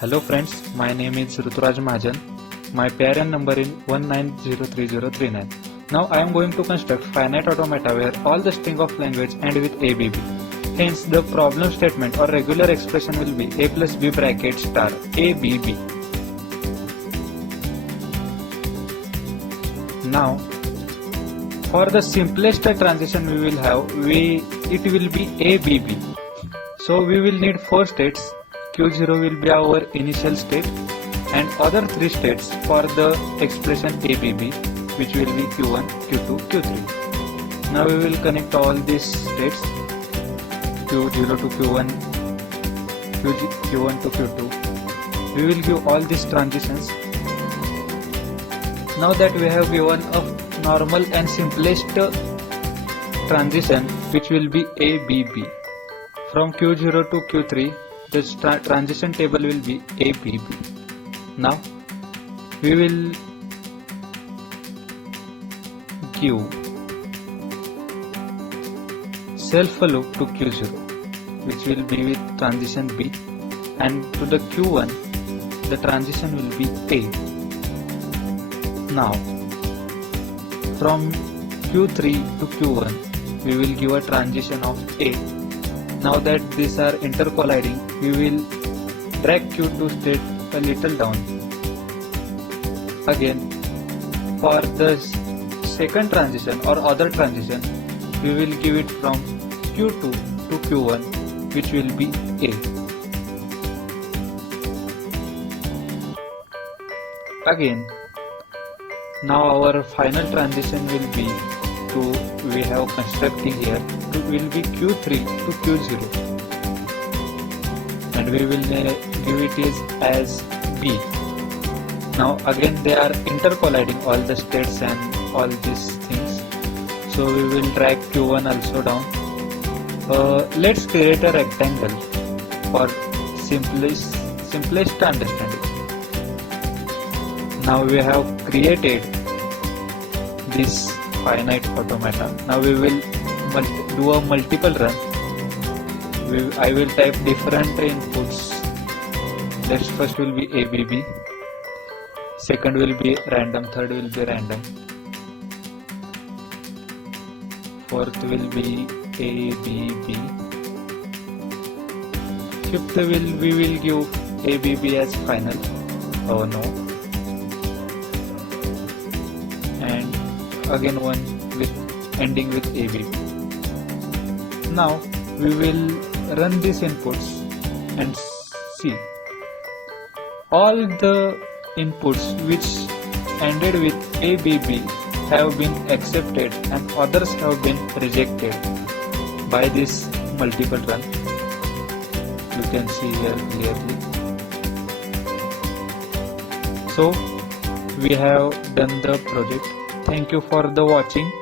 Hello friends, my name is Ruturaj Mahajan. My PRN number is 19030039. Now I am going to construct finite automata where all the string of language end with ABB. Hence the problem statement or regular expression will be A plus B bracket star ABB. Now for the simplest transition we will have, it will be ABB. So we will need 4 states. Q0 will be our initial state and other 3 states for the expression ABB, which will be Q1, Q2, Q3. Now we will connect all these states Q0 to Q1, Q1 to Q2. We will give all these transitions. Now that we have given a normal and simplest transition, which will be ABB. From Q0 to Q3, the transition table will be ABB. Now we will give self loop to Q0, which will be with transition B, and to the Q1 the transition will be A. Now from Q3 to Q1 we will give a transition of A. Now that these are intercolliding, we will drag Q2 state a little down. Again, for the second transition or other transition, we will give it from Q2 to Q1, which will be A. Again, now our final transition will be we have constructing here will be Q3 to Q0, and we will give it as B. Now again they are intercolliding all the states and all these things, so we will drag Q1 also down. Let's create a rectangle for simplest understanding. Now we have created this finite automata. Now we will do a multiple run. I will type different inputs. First will be ABB, second will be random, third will be random, fourth will be ABB, fifth we will give ABB as final. Oh no. And again one with ending with ABB. Now we will run these inputs and see all the inputs which ended with ABB have been accepted and others have been rejected by this multiple run. You can see here clearly. So we have done the project. Thank you for the watching.